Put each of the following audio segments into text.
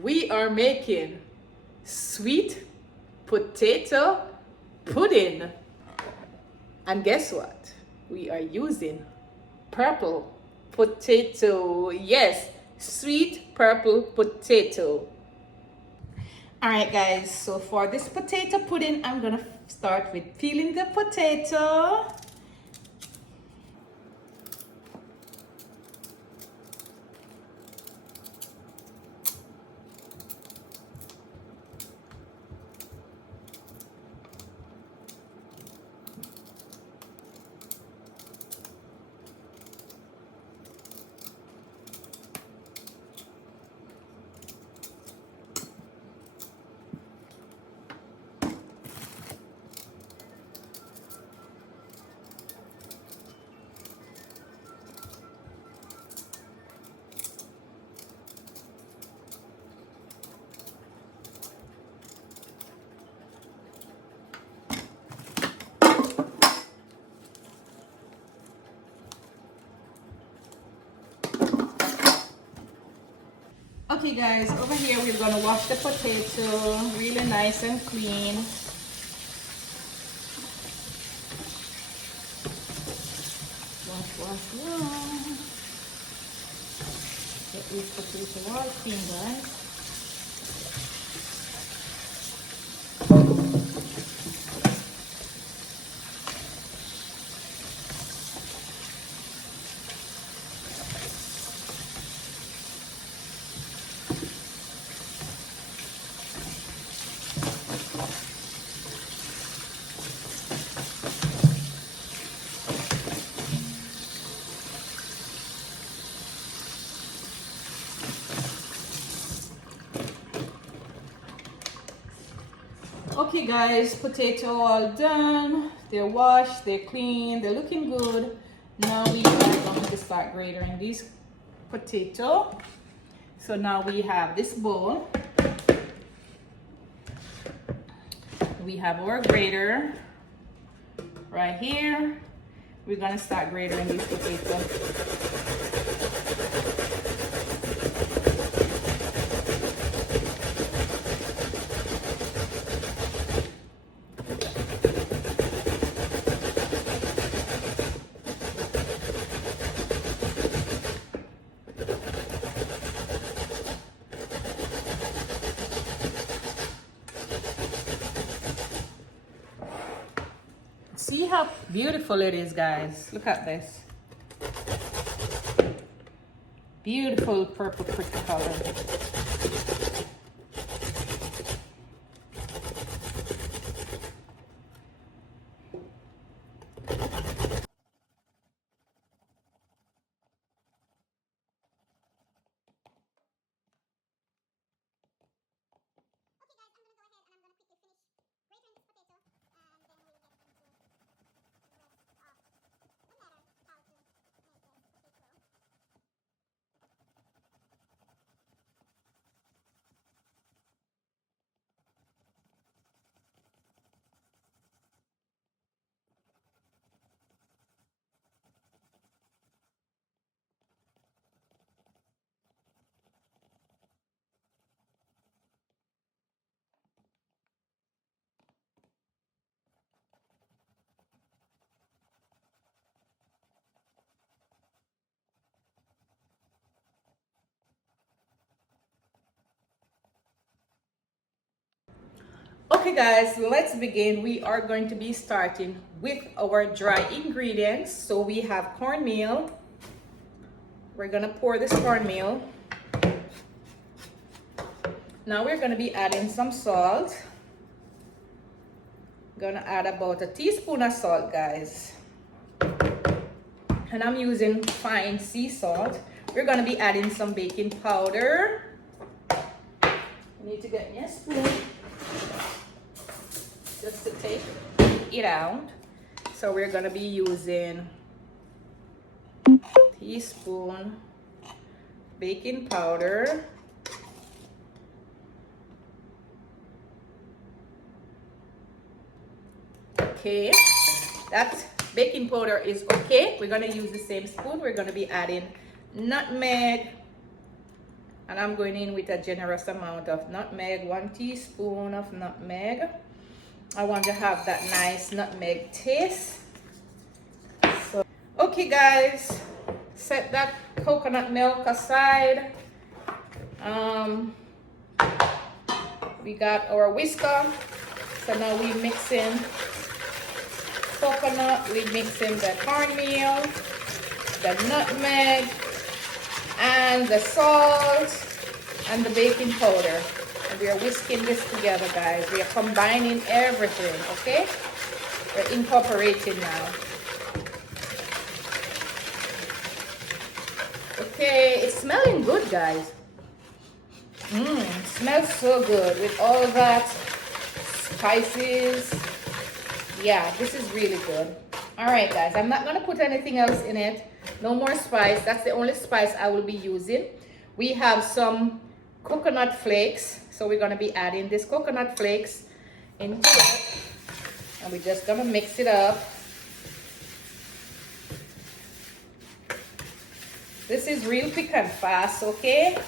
we are making sweet potato pudding. And guess what? We are using purple potato. Yes, sweet purple potato. All right, guys, so for this potato pudding, I'm gonna start with peeling the potato. Okay guys, over here we're gonna wash the potato really nice and clean. Wash, wash, wash. Get this potato all clean, guys. Okay guys, potato all done. They're washed, they're clean, they're looking good. Now we are going to start grating these potato. So now we have this bowl. We have our grater right here. We're gonna start grating these potatoes. See how beautiful it is, guys. Look at this. Beautiful purple pretty color. Okay guys, let's begin. We are going to be starting with our dry ingredients. So we have cornmeal. We're gonna pour this cornmeal. Now we're gonna be adding some salt. Gonna add about a teaspoon of salt, guys. And I'm using fine sea salt. We're gonna be adding some baking powder. You need to get me a spoon just to take it out. So we're gonna be using teaspoon baking powder. Okay, that baking powder is okay. We're gonna use the same spoon. We're gonna be adding nutmeg And I'm going in with a generous amount of nutmeg, 1 teaspoon of nutmeg. I want to have that nice nutmeg taste. So, okay guys, set that coconut milk aside. We got our whisker. So now we mix in coconut, we mix in the cornmeal, the nutmeg, and the salt, and the baking powder. And we are whisking this together, guys. We are combining everything, okay? We're incorporating now. Okay, it's smelling good, guys. It smells so good with all that spices. Yeah, this is really good. All right, guys, I'm not gonna put anything else in it. No more spice. That's the only spice I will be using. We have some coconut flakes, so we're gonna be adding this coconut flakes into it, and we're just gonna mix it up. This is real quick and fast, okay?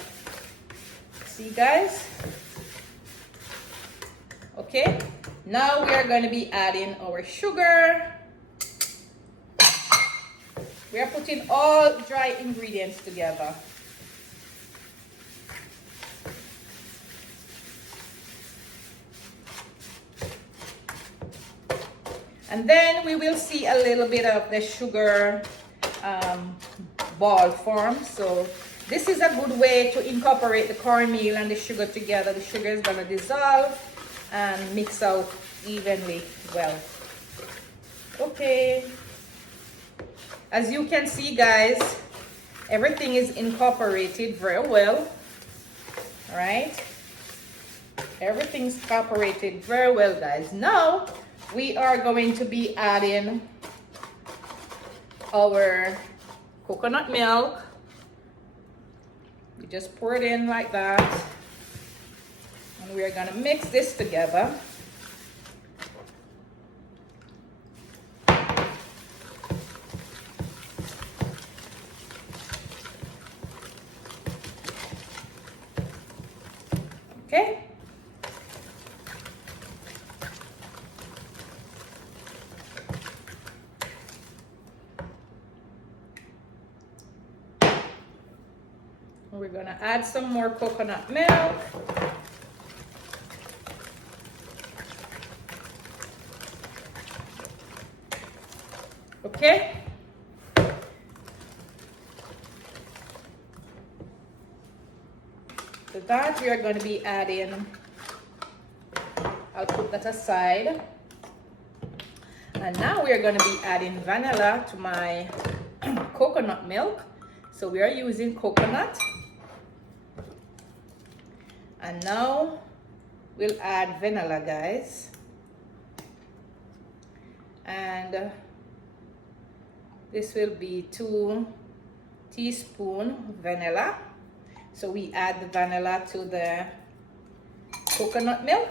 See, guys? Okay, now we are going to be adding our sugar. We are putting all dry ingredients together. And then we will see a little bit of the sugar ball form. So this is a good way to incorporate the cornmeal and the sugar together. The sugar is going to dissolve and mix out evenly well. Okay. As you can see, guys, everything is incorporated very well. All right. Everything's incorporated very well, guys. Now we are going to be adding our coconut milk. We just pour it in like that, and we are going to mix this together. Okay. We're going to add some more coconut milk. Okay. To that, we are going to be adding, I'll put that aside. And now we are going to be adding vanilla to my coconut milk. So we are using coconut. And now we'll add vanilla, guys. And this will be 2 teaspoons vanilla. So we add the vanilla to the coconut milk.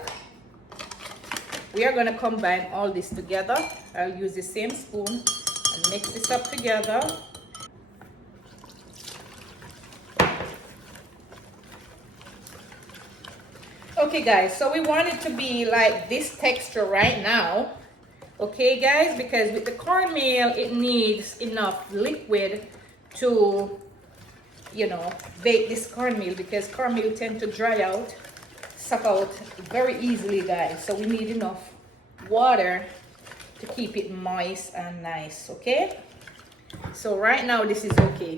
We are going to combine all this together. I'll use the same spoon and mix this up together. Okay, guys, so we want it to be like this texture right now. Okay, guys, because with the cornmeal, it needs enough liquid to, you know, bake this cornmeal, because cornmeal tend to dry out, suck out very easily, guys. So we need enough water to keep it moist and nice, okay? So right now, this is okay.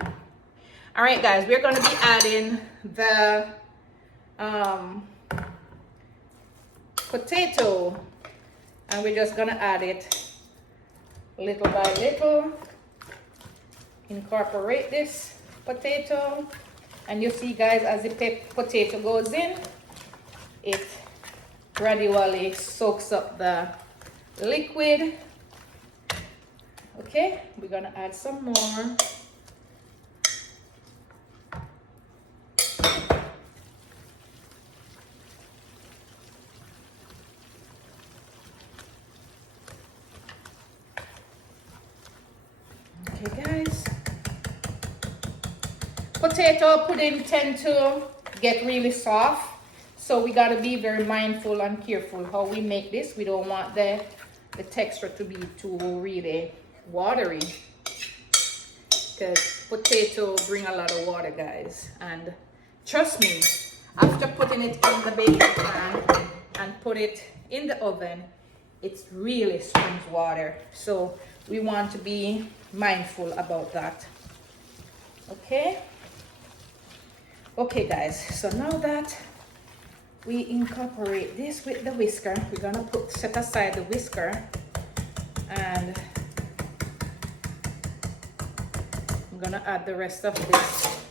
All right, guys, we're going to be adding the potato, and we're just gonna add it little by little. Incorporate this potato, and you see, guys, as the potato goes in, it gradually soaks up the liquid. Okay, we're gonna add some more. Okay, guys. Potato pudding tend to get really soft. So we got to be very mindful and careful how we make this. We don't want the texture to be too really watery, because potato bring a lot of water, guys. And trust me, after putting it in the baking pan and put it in the oven, it really springs water. So we want to be mindful about that. Okay guys, so now that we incorporate this with the whisker, we're gonna set aside the whisker, and I'm gonna add the rest of this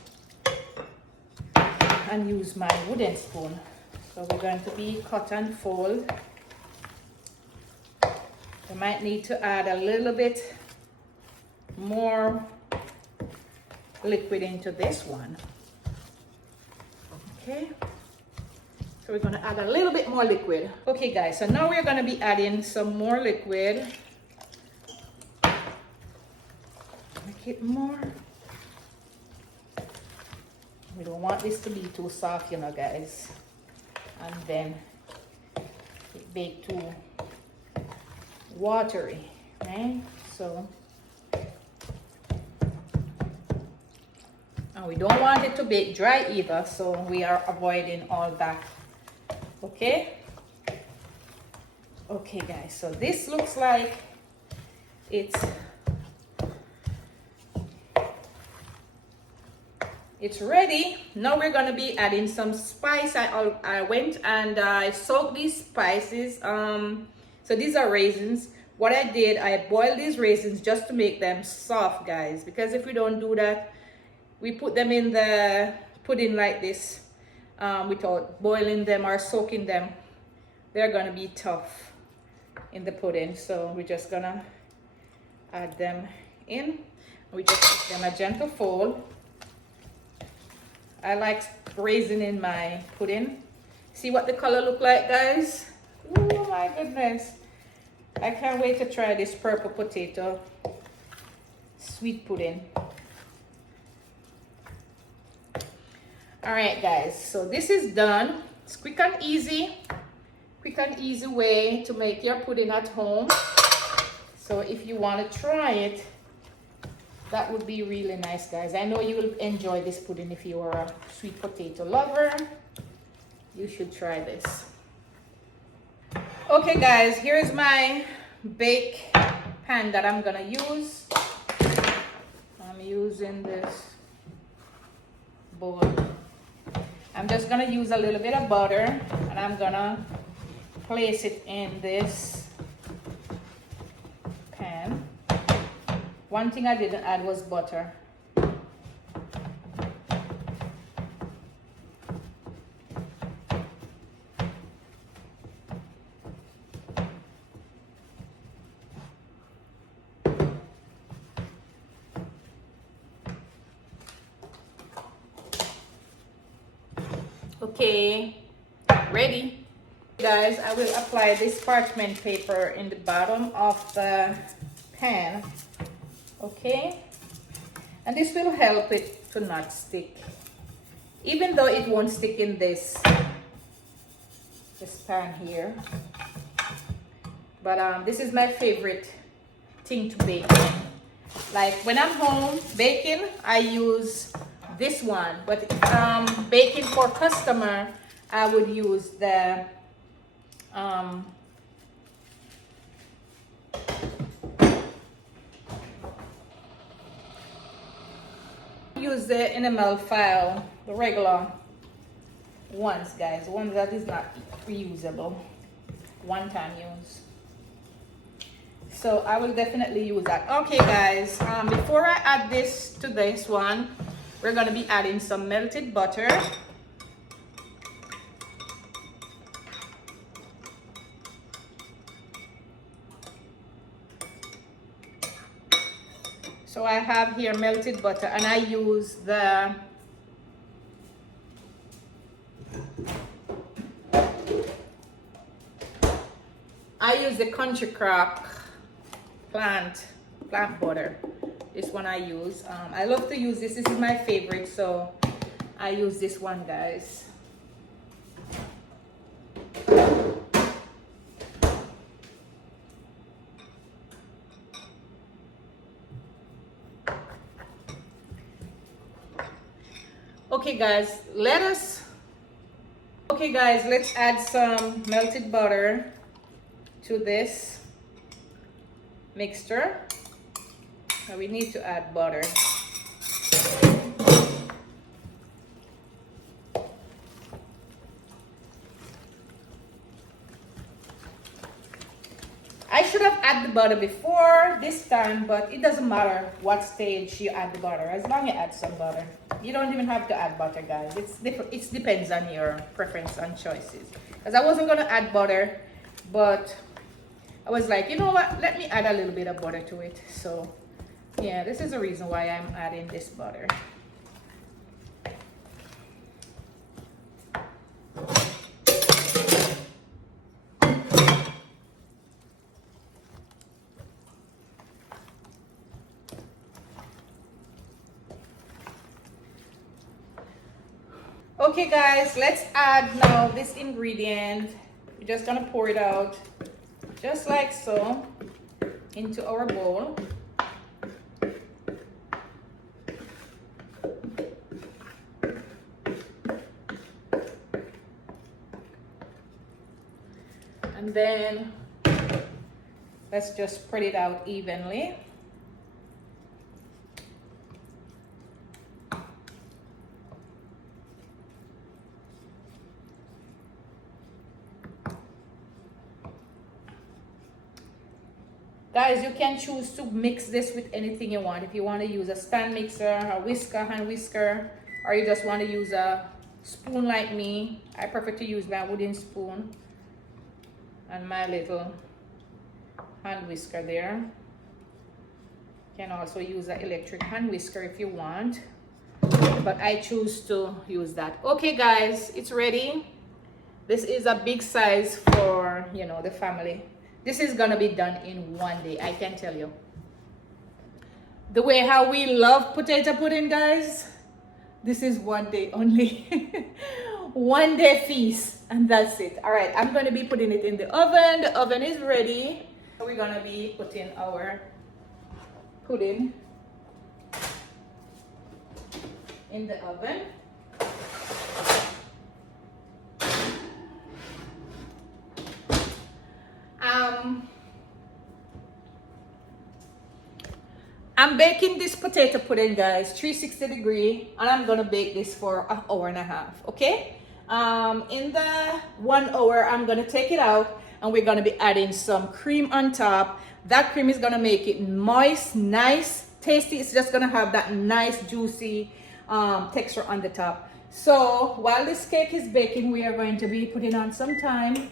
and use my wooden spoon. So we're going to be cut and fold. We might need to add a little bit more liquid into this one. Okay, so we're gonna add a little bit more liquid. Okay guys, so now we're gonna be adding some more liquid. Make it more. We don't want this to be too soft, you know, guys, and then it bake too watery, right? So, and we don't want it to bake dry either, so we are avoiding all that. Okay guys, so this looks like it's ready. Now we're gonna be adding some spice. I went and I soaked these spices. So these are raisins. What I did, I boiled these raisins just to make them soft, guys, because if we don't do that, we put them in the pudding like this without boiling them or soaking them, they're gonna be tough in the pudding. So we're just gonna add them in. We just give them a gentle fold. I like raisin in my pudding. See what the color look like, guys? Oh my goodness. I can't wait to try this purple potato sweet pudding. All right guys, so this is done. It's quick and easy way to make your pudding at home. So if you want to try it, that would be really nice, guys. I know you will enjoy this pudding. If you are a sweet potato lover, you should try this. Okay guys, here's my bake pan that I'm gonna use. I'm using this bowl. I'm just gonna use a little bit of butter, and I'm gonna place it in this pan. One thing I didn't add was butter. Okay, ready. Guys, I will apply this parchment paper in the bottom of the pan. Okay, and this will help it to not stick, even though it won't stick in this pan here. But this is my favorite thing to bake in. Like when I'm home baking, I use this one, but baking for customer, I would use the enamel file, the regular ones, guys, one that is not reusable, one-time use. So I will definitely use that. Okay guys, before I add this to this one, we're going to be adding some melted butter. So I have here melted butter, and I use the Country Crock plant butter. This one I use. I love to use this. This is my favorite. So I use this one, guys. Okay guys, let's add some melted butter to this mixture. Now we need to add butter. I should have added the butter before this time, but it doesn't matter what stage you add the butter, as long as you add some butter. You don't even have to add butter, guys. It depends on your preference and choices. Because I wasn't gonna add butter, but I was like, you know what? Let me add a little bit of butter to it. So yeah, this is the reason why I'm adding this butter. Okay guys, let's add now this ingredient. We're just gonna pour it out just like so into our bowl. And then let's just spread it out evenly. Guys, you can choose to mix this with anything you want. If you want to use a stand mixer, a whisker, hand whisker, or you just want to use a spoon like me. I prefer to use my wooden spoon and my little hand whisker there. You can also use an electric hand whisker if you want, but I choose to use that. Okay guys, it's ready. This is a big size for, you know, the family. This is gonna be done in one day, I can tell you. The way how we love potato pudding, guys, this is one day only. One day feast, and that's it. All right, I'm gonna be putting it in the oven. The oven is ready. We're gonna be putting our pudding in the oven. I'm baking this potato pudding, guys, 360 degree, and I'm gonna bake this for an hour and a half, okay? In the 1 hour, I'm gonna take it out, and we're gonna be adding some cream on top. That cream is gonna make it moist, nice, tasty. It's just gonna have that nice, juicy texture on the top. So while this cake is baking, we are going to be putting on some time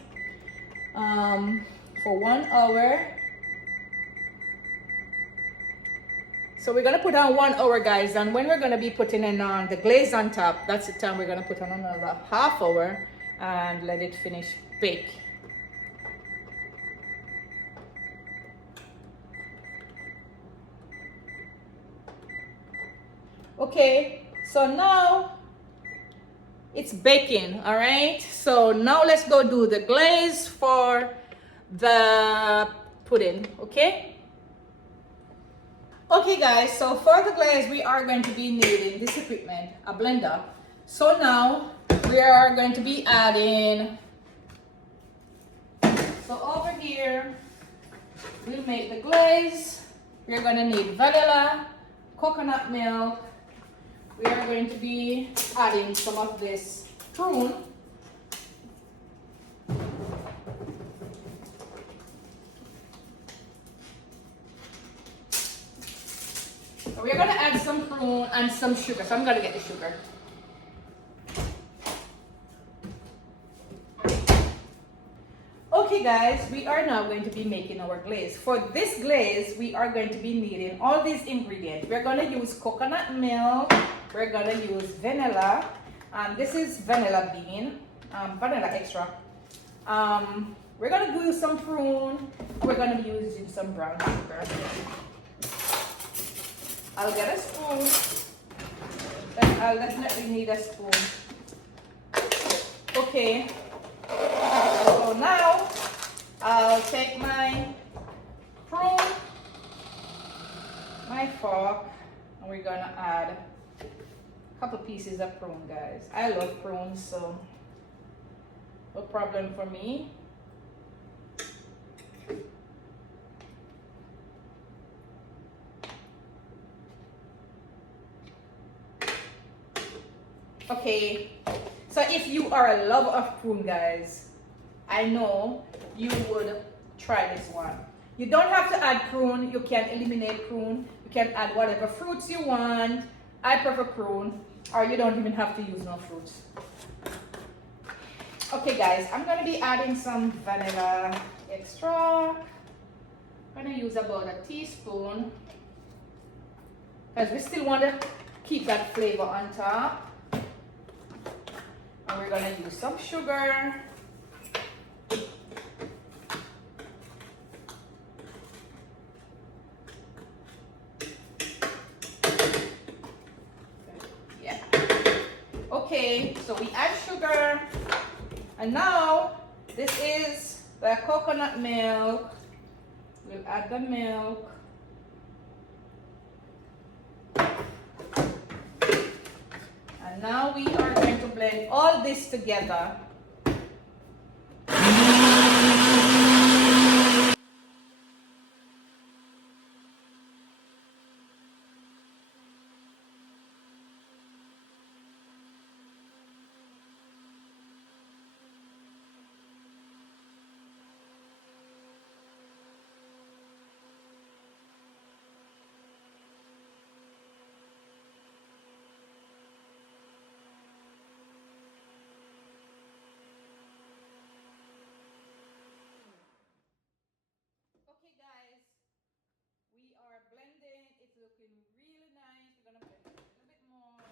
for 1 hour. So we're gonna put on 1 hour, guys, and when we're gonna be putting in on the glaze on top, that's the time we're gonna put on another half hour and let it finish bake. Okay, so now it's baking, all right? So now let's go do the glaze for the pudding, okay? Okay guys, so for the glaze, we are going to be needing this equipment, a blender. So now we are going to be adding, so over here, we'll make the glaze. We're gonna need vanilla, coconut milk. We are going to be adding some of this prune. We're gonna add some prune and some sugar. So I'm gonna get the sugar. Okay guys, we are now going to be making our glaze. For this glaze, we are going to be needing all these ingredients. We're gonna use coconut milk. We're gonna use vanilla. This is vanilla bean, vanilla extra. We're gonna do some prune. We're gonna be using some brown sugar. I'll get a spoon. then I'll definitely need a spoon. Okay, so now I'll take my prune, my fork, and we're gonna add a couple pieces of prune, guys. I love prunes, so no problem for me. Okay, so if you are a lover of prune, guys, I know you would try this one. You don't have to add prune. You can eliminate prune. You can add whatever fruits you want. I prefer prune, or you don't even have to use no fruits. Okay, guys, I'm gonna be adding some vanilla extract. I'm gonna use about a teaspoon because we still want to keep that flavor on top. And we're gonna use some sugar. Yeah. Okay, so we add sugar. And now this is the coconut milk. We'll add the milk. And now we are going to blend all this together. Okay, guys, we are blending. It's looking really nice. We're gonna blend it a little bit more.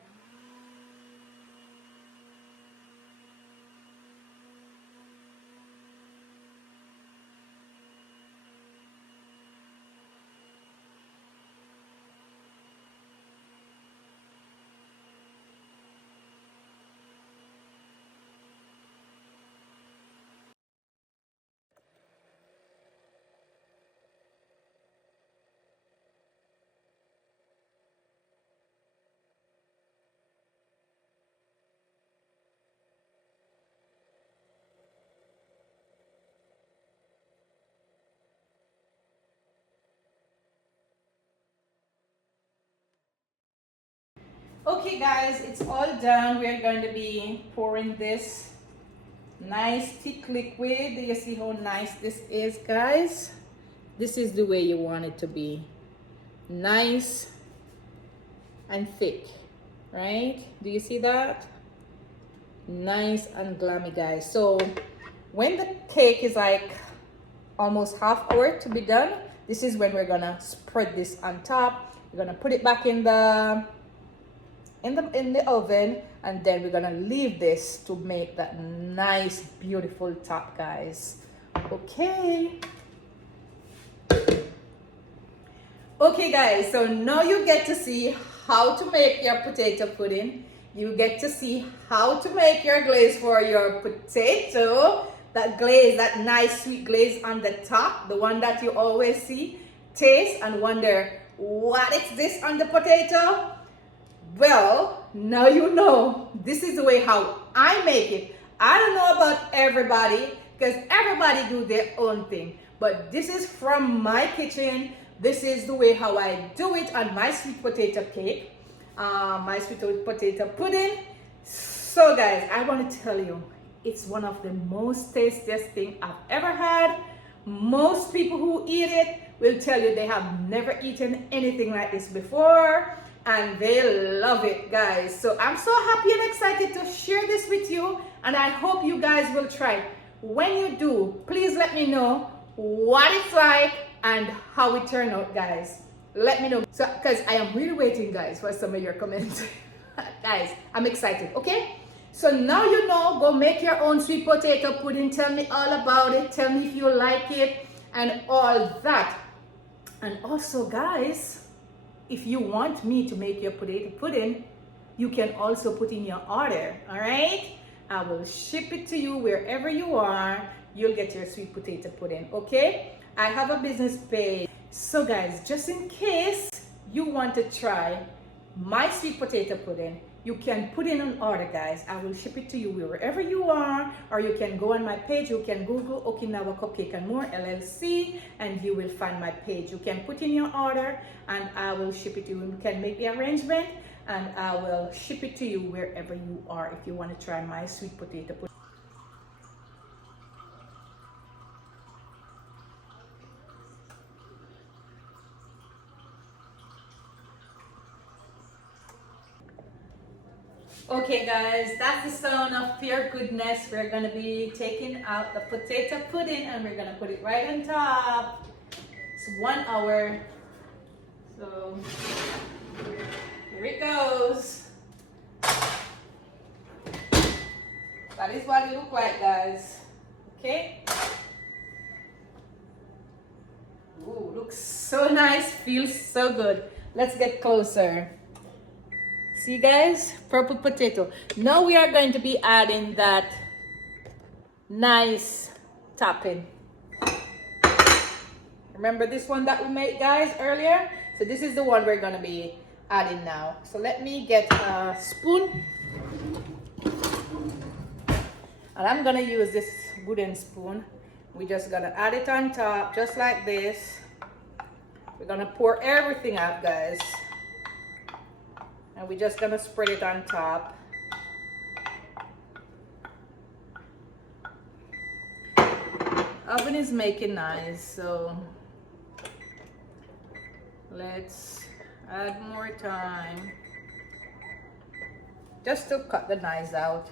Okay, guys, it's all done. We're going to be pouring this nice thick liquid. Do you see how nice this is, guys? This is the way you want it to be. Nice and thick, right? Do you see that? Nice and glammy, guys. So when the cake is like almost half hour to be done, this is when we're gonna spread this on top. We're gonna put it back in the oven, and then we're gonna leave this to make that nice beautiful top, guys. Okay, guys, so now you get to see how to make your potato pudding. You get to see how to make your glaze for your potato. That glaze, that nice sweet glaze on the top, the one that you always see, taste and wonder, what is this on the potato? Well, now you know. This is the way how I make it. I don't know about everybody, because everybody do their own thing. But this is from my kitchen. This is the way how I do it on my sweet potato cake, my sweet potato pudding. So guys, I want to tell you, it's one of the most tastiest thing I've ever had. Most people who eat it will tell you they have never eaten anything like this before, and they love it, guys. So I'm so happy and excited to share this with you, and I hope you guys will try it. When you do, please let me know what it's like and how it turned out, guys. Let me know, so because I am really waiting, guys, for some of your comments. Guys, I'm excited. Okay, so now you know, go make your own sweet potato pudding. Tell me all about it. Tell me if you like it and all that. And also, guys, if you want me to make your potato pudding, you can also put in your order. All right, I will ship it to you wherever you are. You'll get your sweet potato pudding. Okay, I have a business page. So guys, just in case you want to try my sweet potato pudding, you can put in an order, guys. I will ship it to you wherever you are, or you can go on my page. You can Google Okinawa Cupcake and More LLC and you will find my page. You can put in your order and I will ship it to you. You can make the arrangement and I will ship it to you wherever you are if you want to try my sweet potato pudding. Okay guys, that's the sound of pure goodness. We're gonna be taking out the potato pudding and we're gonna put it right on top. It's 1 hour. So here it goes. That is what it looks like, guys. Okay. Ooh, looks so nice, feels so good. Let's get closer. See guys, purple potato. Now we are going to be adding that nice topping. Remember this one that we made, guys, earlier? So this is the one we're gonna be adding now. So let me get a spoon. And I'm gonna use this wooden spoon. We're just gonna add it on top, just like this. We're gonna pour everything out, guys. And we're just gonna spread it on top. Oven is making nice, so let's add more time just to cut the knives out.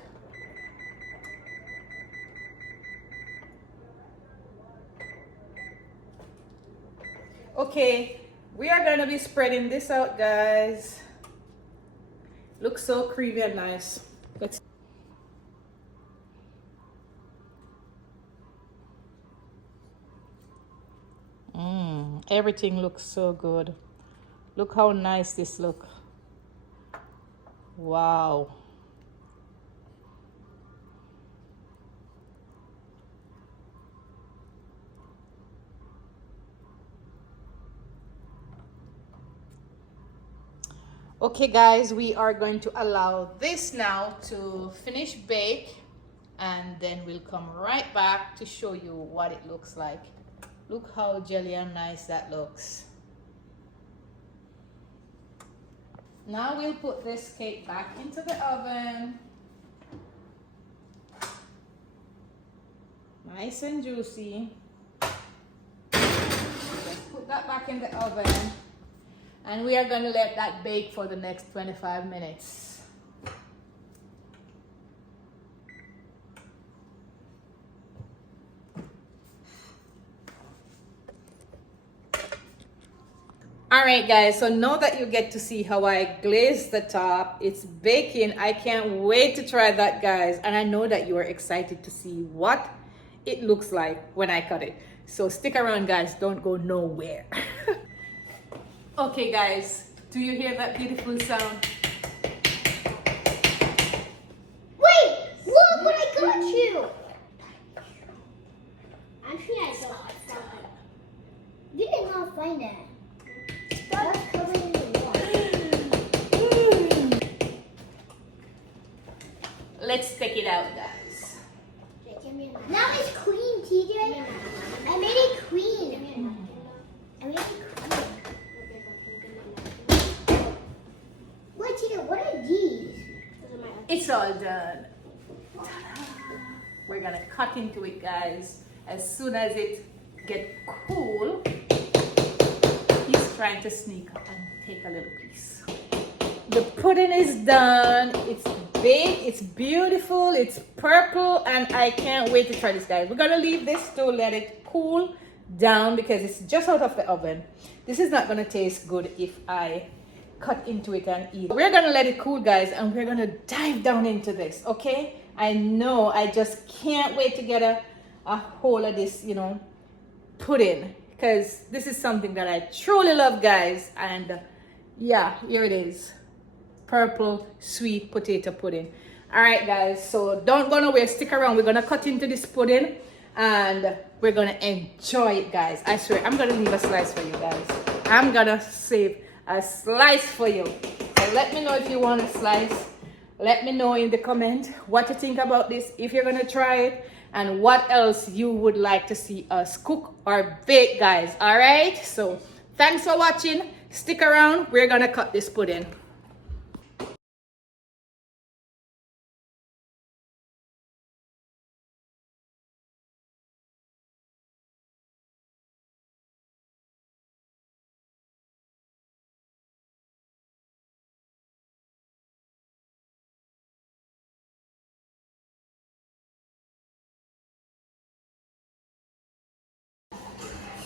Okay, we are gonna be spreading this out, guys. Looks so creamy and nice. Let's everything looks so good. Look how nice this looks. Wow. Okay guys, we are going to allow this now to finish bake and then we'll come right back to show you what it looks like. Look how jelly and nice that looks. Now we'll put this cake back into the oven. Nice and juicy. Just put that back in the oven. And we are going to let that bake for the next 25 minutes. Alright guys, so now that you get to see how I glazed the top, it's baking. I can't wait to try that, guys. And I know that you are excited to see what it looks like when I cut it. So stick around, guys. Don't go nowhere. Okay guys, do you hear that beautiful sound? Wait! Look what I got you! Actually, I got something. You did not find it. That's covered in the water. Let's take it out, guys. Now it's clean, TJ. I made it clean. I made it clean. Wait, TJ, what are these? It's all done. Ta-da. We're gonna cut into it, guys. As soon as it gets cool, he's trying to sneak up and take a little piece. The pudding is done. It's baked, it's beautiful, it's purple, and I can't wait to try this, guys. We're gonna leave this to let it cool down because it's just out of the oven. This is not gonna taste good if I cut into it and eat. We're gonna let it cool, guys, and we're gonna dive down into this, okay? I know, I just can't wait to get a hold of this, you know, pudding, because this is something that I truly love, guys. And yeah, here it is. purple sweet potato pudding. All right, guys, so don't go nowhere. Stick around. We're gonna cut into this pudding and we're gonna enjoy it, guys. I swear, I'm gonna leave a slice for you guys. I'm gonna save a slice for you. So let me know if you want a slice. Let me know in the comment what you think about this, if you're gonna try it, and what else you would like to see us cook or bake, guys. All right, so thanks for watching. Stick around. We're gonna cut this pudding.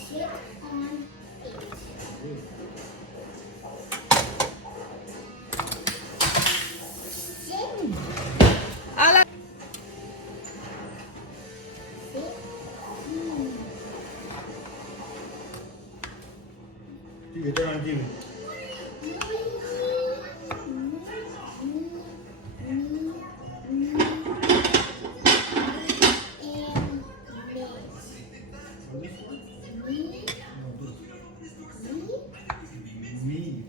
Sit on it. Sit. All right. Sit. You get down, Jimmy. Me.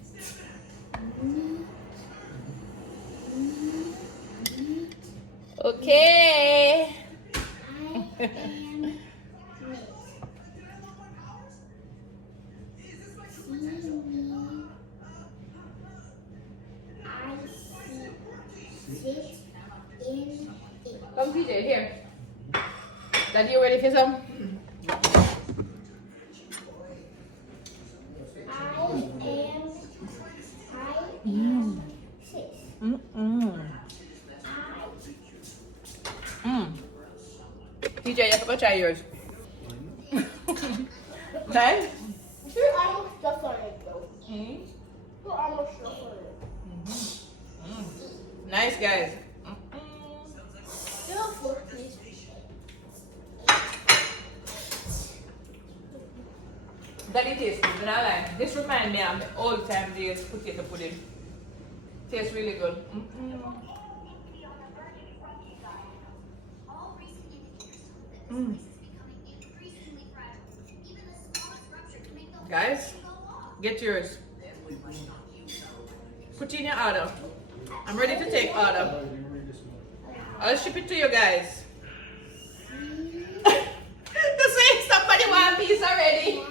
Okay. Come, PJ, here. Daddy, you ready for some? PJ, you have to go try yours. Nice? Sure, I don't stuff on it though. Sure, I don't stuff on it. Nice, guys. Still fork, please. Daddy tastes good, and I like. This reminds me of the old time days potato pudding. Tastes really good. Guys, get yours. Put in your order. I'm ready to take order. I'll ship it to you guys. To say somebody want a piece already.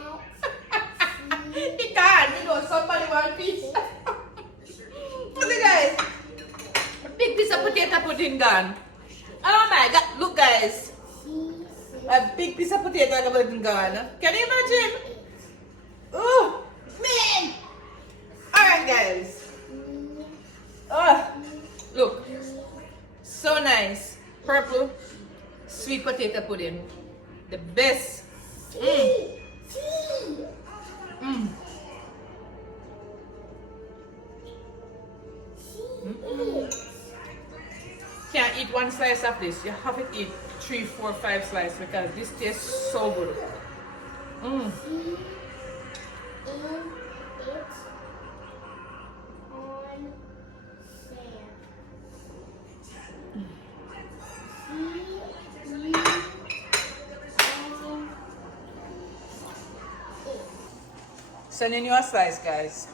He can't. You know somebody want a piece. Look guys. A big piece of potato pudding gone. Oh my god. Look guys. A big piece of potato pudding gone. Can you imagine? Oh man. Alright guys. Oh, look. So nice. Purple sweet potato pudding. The best. Can't eat one slice of this. You have to eat 3, 4, 5 slices because this tastes so good. Sending you a slice, guys.